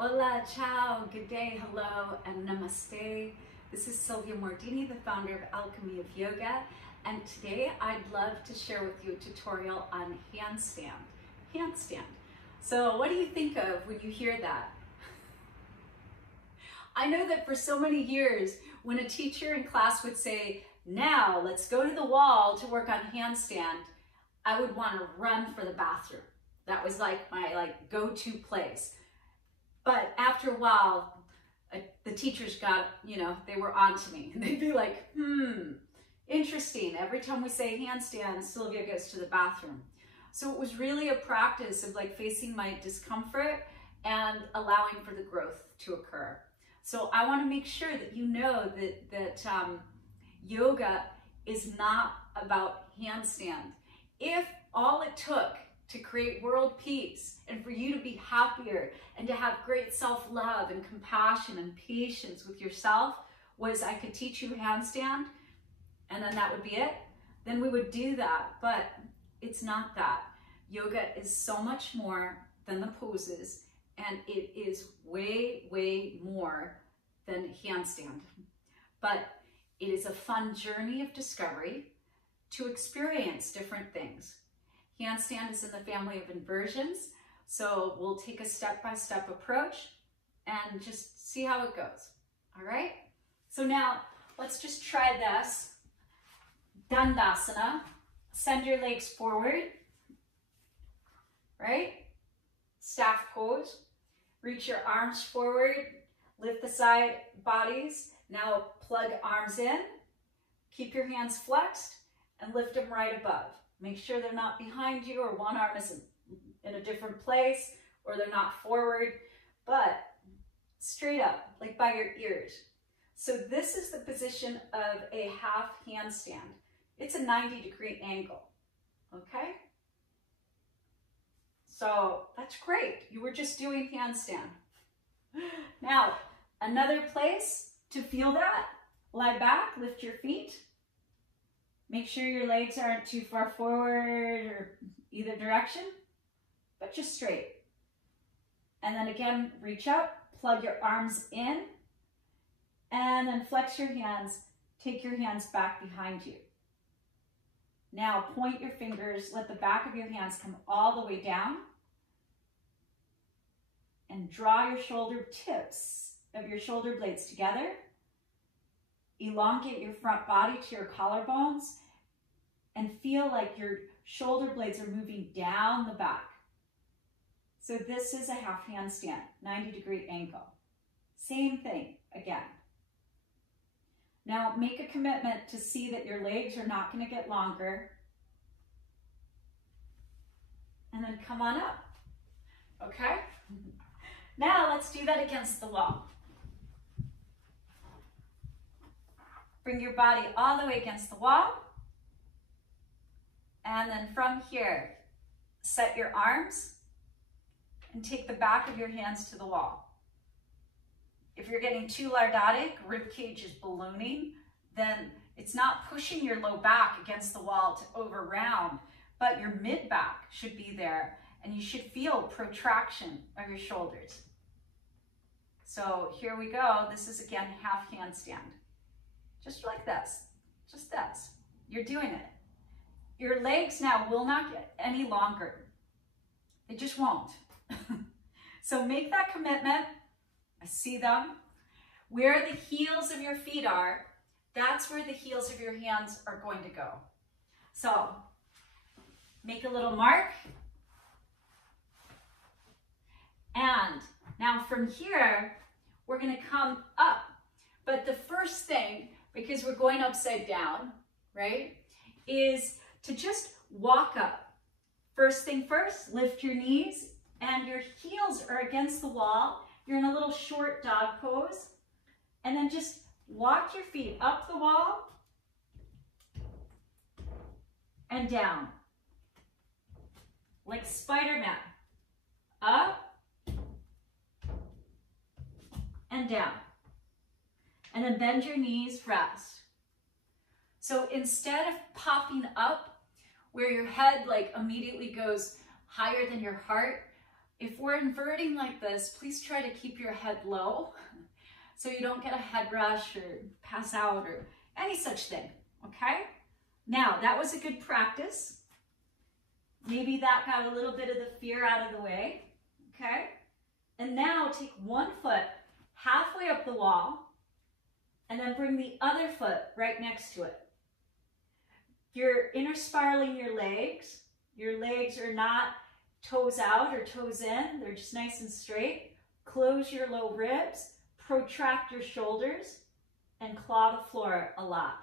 Hola, ciao, good day, hello, and namaste. This is Sylvia Mordini, the founder of Alchemy of Yoga, and today I'd love to share with you a tutorial on handstand. Handstand. So what do you think of when you hear that? I know that for so many years, when a teacher in class would say, now let's go to the wall to work on handstand, I would want to run for the bathroom. That was like my go-to place. But after a while, the teachers got, they were on to me. And they'd be like, interesting. Every time we say handstand, Sylvia goes to the bathroom. So it was really a practice of facing my discomfort and allowing for the growth to occur. So I want to make sure that you know that yoga is not about handstand. If all it took to create world peace and for you to be happier and to have great self-love and compassion and patience with yourself was I could teach you handstand and then that would be it, then we would do that. But it's not that. Yoga is so much more than the poses, and it is way, way more than handstand. But it is a fun journey of discovery to experience different things. Handstand is in the family of inversions, so we'll take a step-by-step approach and just see how it goes, all right? So now, let's just try this. Dandasana. Send your legs forward, right? Staff pose. Reach your arms forward, lift the side bodies. Now plug arms in, keep your hands flexed, and lift them right above. Make sure they're not behind you or one arm is in a different place or they're not forward, but straight up, like by your ears. So this is the position of a half handstand. It's a 90-degree angle, okay? So that's great. You were just doing handstand. Now, another place to feel that, lie back, lift your feet. Make sure your legs aren't too far forward or either direction, but just straight. And then again, reach up, plug your arms in, and then flex your hands. Take your hands back behind you. Now point your fingers, let the back of your hands come all the way down, and draw your shoulder tips of your shoulder blades together. Elongate your front body to your collarbones and feel like your shoulder blades are moving down the back. So this is a half handstand, 90-degree angle. Same thing again. Now make a commitment to see that your legs are not going to get longer. And then come on up, okay? Now let's do that against the wall. Bring your body all the way against the wall. And then from here, set your arms and take the back of your hands to the wall. If you're getting too lordotic, rib cage is ballooning, then it's not pushing your low back against the wall to over round, but your mid back should be there and you should feel protraction of your shoulders. So here we go. This is again half handstand. Just like this, just this. You're doing it. Your legs now will not get any longer. They just won't. So make that commitment. I see them. Where the heels of your feet are, that's where the heels of your hands are going to go. So make a little mark. And now from here, we're going to come up. But the first thing, because we're going upside down, right, is to just walk up. First thing first, lift your knees and your heels are against the wall. You're in a little short dog pose. And then just walk your feet up the wall and down. Like Spider-Man. Up and down. And then bend your knees, rest. So instead of popping up, where your head immediately goes higher than your heart, If we're inverting like this, please try to keep your head low so you don't get a head rush or pass out or any such thing, okay? Now, that was a good practice. Maybe that got a little bit of the fear out of the way, okay? And now take one foot halfway up the wall and then bring the other foot right next to it. You're inner spiraling your legs. Your legs are not toes out or toes in. They're just nice and straight. Close your low ribs, protract your shoulders, and claw the floor a lot.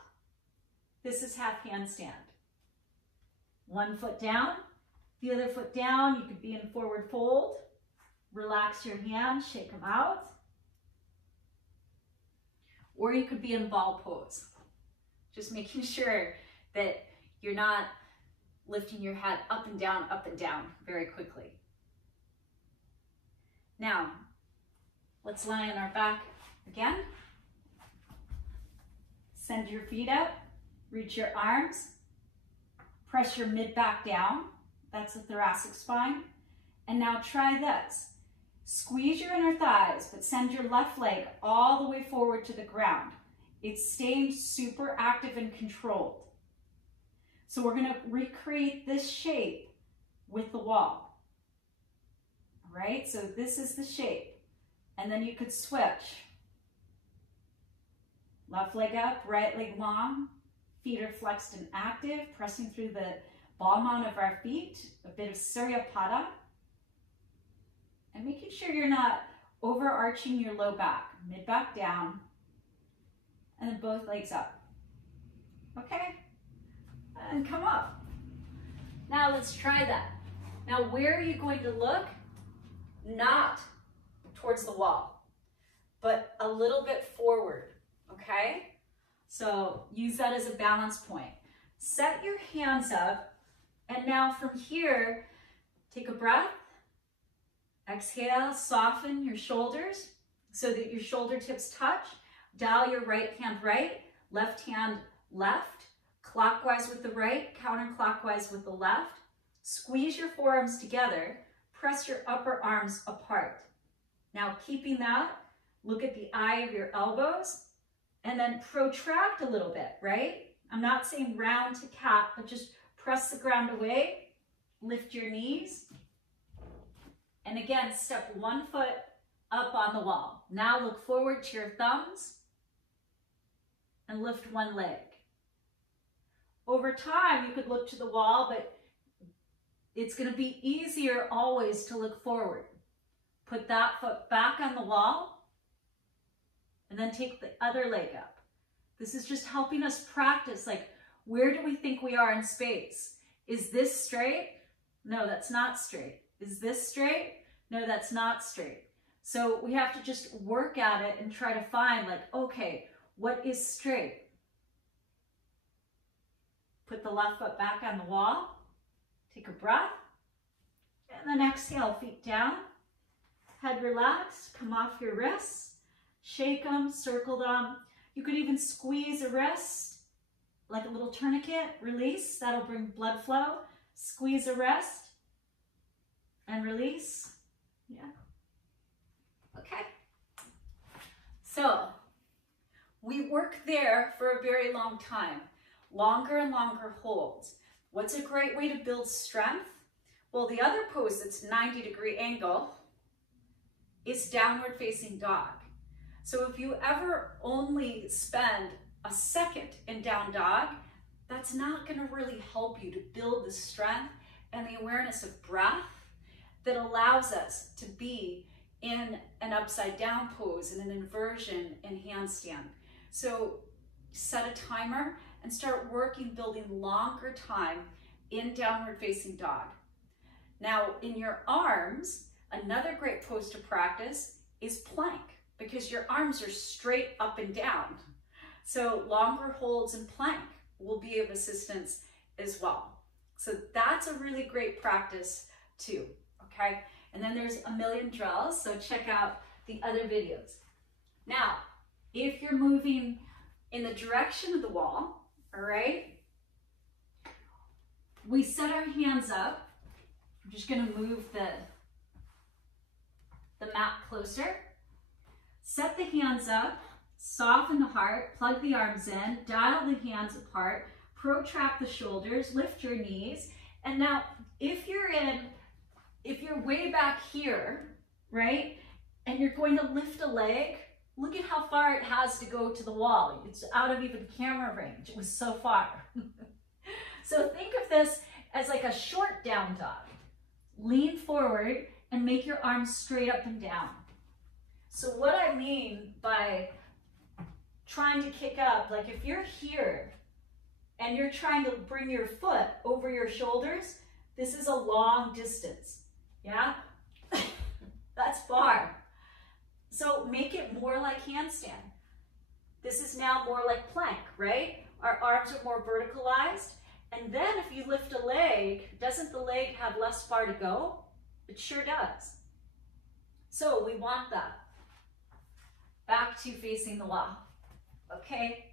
This is half handstand. One foot down, the other foot down. You could be in forward fold. Relax your hands, shake them out. Or you could be in ball pose. Just making sure that you're not lifting your head up and down very quickly. Now, let's lie on our back again. Send your feet up, reach your arms, press your mid back down. That's the thoracic spine. And now try this. Squeeze your inner thighs, but send your left leg all the way forward to the ground. It's staying super active and controlled. So we're going to recreate this shape with the wall. All right, so this is the shape. And then you could switch. Left leg up, right leg long. Feet are flexed and active, pressing through the ball mount of our feet. A bit of Surya Pada. And making sure you're not overarching your low back. Mid back down. And then both legs up. Okay? And come up. Now let's try that. Now where are you going to look? Not towards the wall, but a little bit forward, okay? So use that as a balance point. Set your hands up, and now from here, take a breath. Exhale, soften your shoulders so that your shoulder tips touch. Dial your right hand right, left hand left. Clockwise with the right, counterclockwise with the left. Squeeze your forearms together, press your upper arms apart. Now keeping that, look at the eye of your elbows, and then protract a little bit, right? I'm not saying round to cat, but just press the ground away, lift your knees, and again, step one foot up on the wall. Now look forward to your thumbs, and lift one leg. Over time, you could look to the wall, but it's going to be easier always to look forward. Put that foot back on the wall, and then take the other leg up. This is just helping us practice, like, where do we think we are in space? Is this straight? No, that's not straight. Is this straight? No, that's not straight. So we have to just work at it and try to find, like, okay, what is straight? Put the left foot back on the wall. Take a breath. And then exhale, feet down. Head relaxed. Come off your wrists. Shake them, circle them. You could even squeeze a wrist like a little tourniquet. Release. That'll bring blood flow. Squeeze a wrist. And release. Yeah. Okay. So, we work there for a very long time. Longer and longer holds. What's a great way to build strength? Well, the other pose that's 90-degree angle is downward facing dog. So if you ever only spend a second in down dog, that's not going to really help you to build the strength and the awareness of breath that allows us to be in an upside down pose, in an inversion, in handstand. So set a timer and start working, building longer time in downward facing dog. Now in your arms, another great pose to practice is plank, because your arms are straight up and down. So longer holds and plank will be of assistance as well. So that's a really great practice too, okay? And then there's a million drills, so check out the other videos. Now, if you're moving in the direction of the wall, all right, we set our hands up. I'm just gonna move the the mat closer. Set the hands up, soften the heart, plug the arms in, dial the hands apart, protract the shoulders, lift your knees. And now if you're way back here, right, and you're going to lift a leg, look at how far it has to go to the wall. It's out of even camera range. It was so far. So think of this as like a short down dog. Lean forward and make your arms straight up and down. So what I mean by trying to kick up, like if you're here and you're trying to bring your foot over your shoulders, this is a long distance, yeah? That's far. So make it more like handstand. This is now more like plank, right? Our arms are more verticalized. And then if you lift a leg, doesn't the leg have less far to go? It sure does. So we want that. Back to facing the wall, okay?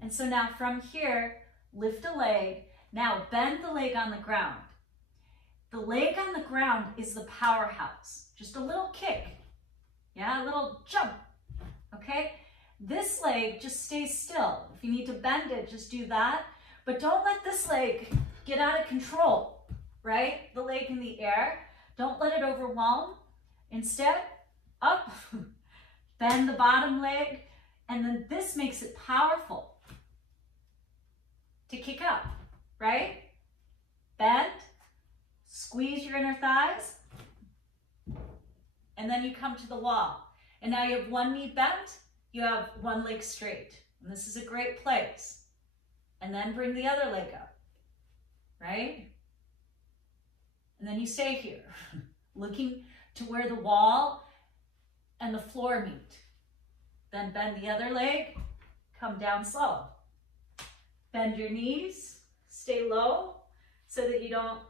And so now from here, lift a leg. Now bend the leg on the ground. The leg on the ground is the powerhouse. Just a little kick, yeah, a little jump, okay? This leg just stays still. If you need to bend it, just do that. But don't let this leg get out of control, right? The leg in the air. Don't let it overwhelm. Instead, up, bend the bottom leg, and then this makes it powerful to kick up, right? Bend, squeeze your inner thighs, and then you come to the wall. And now you have one knee bent, you have one leg straight. And this is a great place. And then bring the other leg up, right? And then you stay here, looking to where the wall and the floor meet. Then bend the other leg, come down slow. Bend your knees, stay low so that you don't,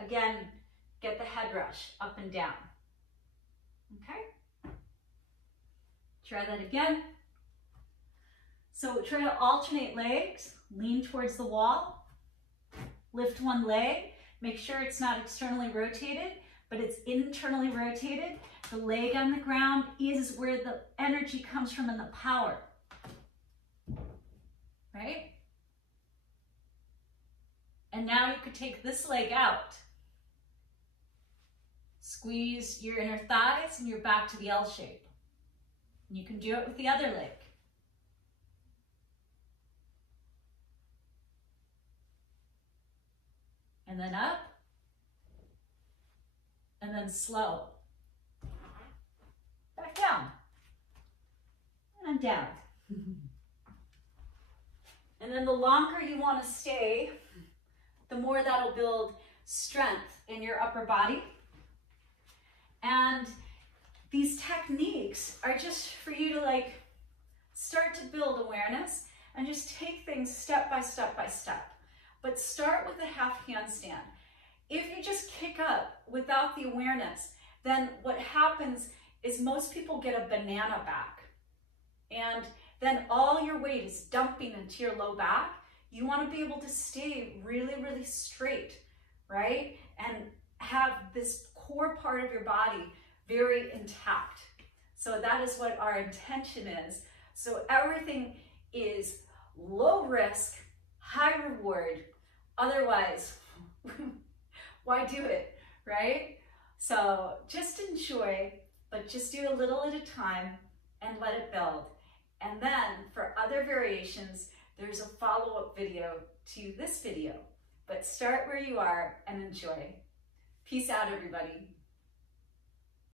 again, get the head rush up and down. Okay? Try that again. So try to alternate legs. Lean towards the wall, lift one leg, make sure it's not externally rotated, but it's internally rotated. The leg on the ground is where the energy comes from and the power, right? And now you could take this leg out. Squeeze your inner thighs and you're back to the L shape. And you can do it with the other leg. And then up, and then slow. Back down, and down. And then the longer you want to stay, the more that'll build strength in your upper body. And these techniques are just for you to like start to build awareness and just take things step by step by step. But start with a half handstand. If you just kick up without the awareness, then what happens is most people get a banana back. And then all your weight is dumping into your low back. You want to be able to stay really, really straight, right? And have this core part of your body very intact. So that is what our intention is. So everything is low risk, high reward. Otherwise, why do it, right? So just enjoy, but just do a little at a time and let it build. And then for other variations, there's a follow-up video to this video. But start where you are and enjoy. Peace out, everybody.